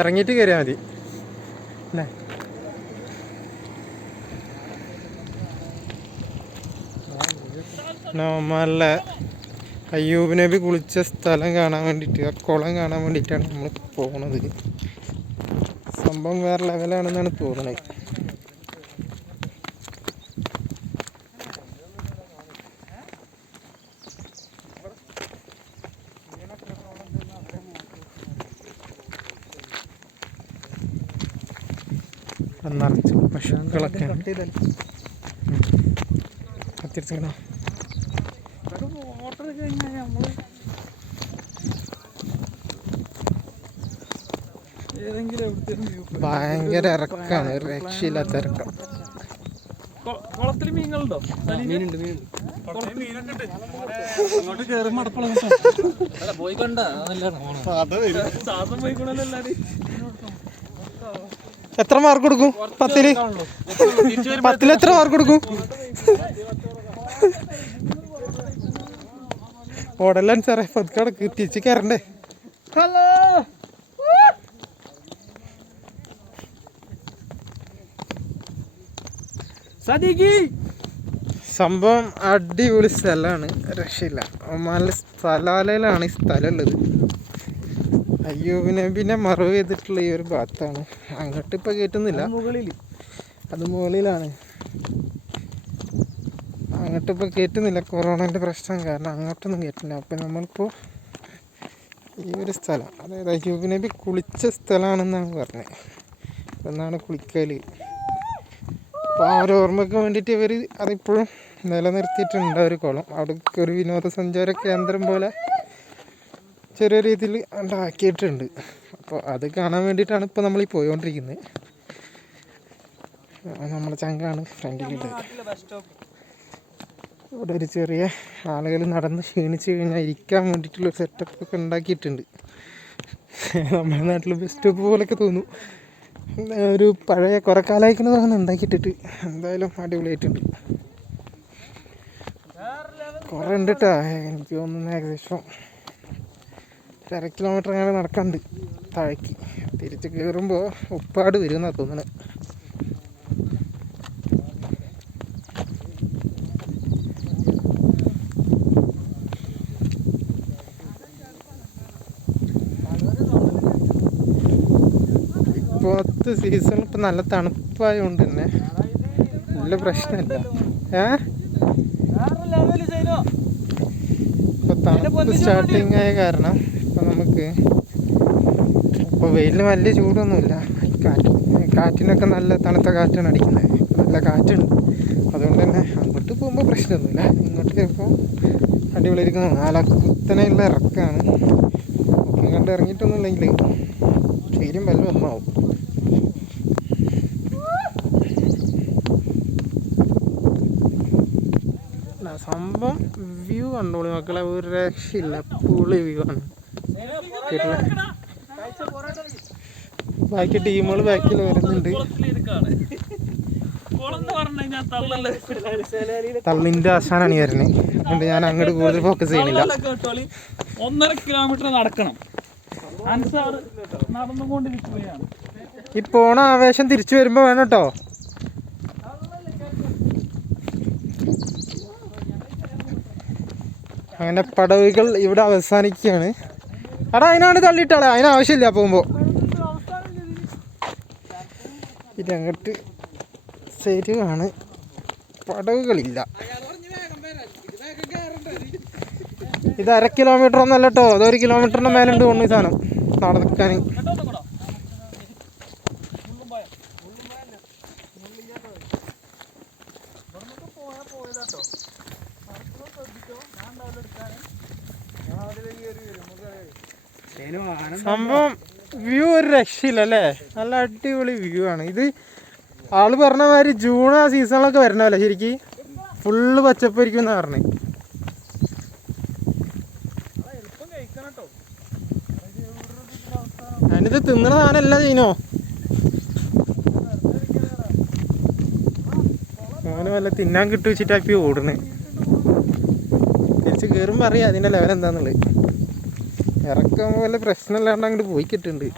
ഇറങ്ങിയിട്ട് കയറിയാൽ മതി അല്ലേ? നമ്മളെ അയ്യൂബ് നബി കുളിച്ച സ്ഥലം കാണാൻ വേണ്ടിയിട്ട്, ആ കുളം കാണാൻ വേണ്ടിയിട്ടാണ് നമ്മൾ പോകുന്നത്. സംഭവം വേറെ ലെവലാണെന്നാണ് തോന്നുന്നത്. നിറച്ച് പശുക്കളൊക്കെ കത്തിരിച്ചോ. ഭയങ്കര ഇറക്കാണ്, രക്ഷയില്ലാത്ത ഇറക്കം. കുളത്തിൽ മീനുകളുണ്ടോ? മീനുണ്ട്. പോയി കണ്ട എത്ര മാർക്ക് കൊടുക്കും? 10-ൽ എത്ര മാർക്ക് കൊടുക്കും? ഓടല്ലാൻ സാറേ, പതുക്കടക്ക് തിരിച്ച് കയറണ്ടേ? സംഭവം അടിപൊളി സ്ഥലമാണ്, രക്ഷയില്ല. ഒമാനിലെ സ്ഥലാലയിലാണ് ഈ സ്ഥലം ഉള്ളത്. അയ്യൂബ് നബിനെ മറവ് ചെയ്തിട്ടുള്ള ഈ ഒരു ഭാഗത്താണ്. അങ്ങോട്ട് ഇപ്പം കയറ്റുന്നില്ല, അത് മുകളിലാണ്. അങ്ങോട്ട് ഇപ്പം കയറ്റുന്നില്ല, കൊറോണൻ്റെ പ്രശ്നം കാരണം അങ്ങോട്ടൊന്നും കയറ്റില്ല. അപ്പം നമ്മളിപ്പോൾ ഈ ഒരു സ്ഥലം, അതായത് അയ്യൂബ് നബി കുളിച്ച സ്ഥലമാണെന്നാണ് പറഞ്ഞത്. എന്നാണ് കുളിക്കൽ. അപ്പോൾ ആ ഒരു ഓർമ്മയ്ക്ക് വേണ്ടിയിട്ട് ഇവർ അതിപ്പോഴും നിലനിർത്തിയിട്ടുണ്ട്. ഒരു കുളം അവിടെ ഒരു വിനോദസഞ്ചാര കേന്ദ്രം പോലെ ചെറിയ രീതിയിൽ ഉണ്ടാക്കിയിട്ടുണ്ട്. അപ്പോൾ അത് കാണാൻ വേണ്ടിയിട്ടാണ് ഇപ്പോൾ നമ്മൾ ഈ പോയിക്കൊണ്ടിരിക്കുന്നത്. നമ്മളെ ചങ്കാണ് ഫ്രണ്ടിലുള്ളത്. ഇവിടെ ഒരു ചെറിയ ആളുകൾ നടന്ന് ക്ഷീണിച്ച് കഴിഞ്ഞാൽ ഇരിക്കാൻ വേണ്ടിയിട്ടുള്ളൊരു സെറ്റപ്പൊക്കെ ഉണ്ടാക്കിയിട്ടുണ്ട്. നമ്മുടെ നാട്ടിൽ ബസ് സ്റ്റോപ്പ് പോലെയൊക്കെ തോന്നും. ഒരു പഴയ കുറേ കാലമായിക്കുന്ന തോന്നുന്നു ഉണ്ടാക്കിയിട്ടിട്ട്. എന്തായാലും അടിപൊളിയായിട്ടുണ്ട്. കുറേ ഉണ്ട് കേട്ടോ. എനിക്ക് തോന്നുന്നു ഏകദേശം 1.5 കിലോമീറ്റർ അങ്ങനെ നടക്കാണ്ട് താഴേക്ക്. തിരിച്ച് കയറുമ്പോൾ ഉപ്പാട് വരുമെന്നാണ് തോന്നുന്നത്. ഇപ്പോഴത്തെ സീസൺ ഇപ്പം നല്ല തണുപ്പായതുകൊണ്ട് തന്നെ നല്ല പ്രശ്നമില്ല. ഇപ്പോൾ തണുപ്പ് സ്റ്റാർട്ടിങ് ആയ കാരണം ഇപ്പം നമുക്ക് ഇപ്പോൾ വെയിലിന് വലിയ ചൂടൊന്നുമില്ല. കാറ്റിനൊക്കെ നല്ല തണുത്ത കാറ്റാണ് അടിക്കുന്നത്, നല്ല കാറ്റുണ്ട്. അതുകൊണ്ട് തന്നെ അങ്ങോട്ട് പോകുമ്പോൾ പ്രശ്നമൊന്നുമില്ല. ഇങ്ങോട്ട് ഇപ്പോൾ അടിപൊളിയിരിക്കുന്നു. നല്ല കുത്തനെയുള്ള ഇറക്കാണ്. ഒന്നും കണ്ട് ഇറങ്ങിയിട്ടൊന്നുമില്ലെങ്കിൽ ശരിയും വല്ല ഒന്നാവും. സംഭവം വ്യൂ കണ്ടോളി മക്കളെ, ഒരു രക്ഷയില്ല. പൊളി വ്യൂ ആണ്. ബാക്കി ടീമുകൾ ബാക്കിൽ വരുന്നുണ്ട്. തള്ളിൻ്റെ ആശാനാണ് വരുന്നത്. അതുകൊണ്ട് ഞാൻ അങ്ങോട്ട് കൂടുതൽ ഫോക്കസ് ചെയ്യണില്ല. 1.5 കിലോമീറ്റർ നടക്കണം. നടന്നുകൊണ്ടിരിക്കുകയാണ്. ഈ പോണ ആവേശം തിരിച്ചു വരുമ്പോൾ വേണം കേട്ടോ. അങ്ങനെ പടവുകൾ ഇവിടെ അവസാനിക്കുകയാണ്. എടാ അതിനാണ് തള്ളിയിട്ടാളെ, അതിനാവശ്യമില്ല പോകുമ്പോൾ. ഇതങ്ങോട്ട് ശരിയാണ്, പടവുകളില്ല. ഇത് 1.5 കിലോമീറ്റർ ഒന്നല്ല കേട്ടോ, അത് 1 കിലോമീറ്ററിൻ്റെ മേലുണ്ട് തോന്നുന്നു ഈ സാധനം നടക്കാൻ. സംഭവം വ്യൂ ഒരു രക്ഷയില്ല അല്ലേ? നല്ല അടിപൊളി വ്യൂ ആണ്. ഇത് ആള് പറഞ്ഞ മാതിരി ജൂൺ ആ സീസണിലൊക്കെ വരണമല്ലേ ശരിക്കും? ഫുള്ള് പച്ചപ്പായിരിക്കും എന്നാ പറഞ്ഞേ. ഞാനിത് തിന്നണ സാധനമല്ല ചെയ്യുന്നോ. അങ്ങനെ വല്ല തിന്നാൻ കിട്ടു വെച്ചിട്ടാക്കി ഓടണേ. തിരിച്ച് കയറുമ്പോൾ അറിയാം അതിൻ്റെ ലെവൽ എന്താന്നുള്ളത്. ഇറക്കാൻ പോലെ പ്രശ്നമില്ലാണ്ട് അങ്ങോട്ട് പോയി കിട്ടുന്നുണ്ട്.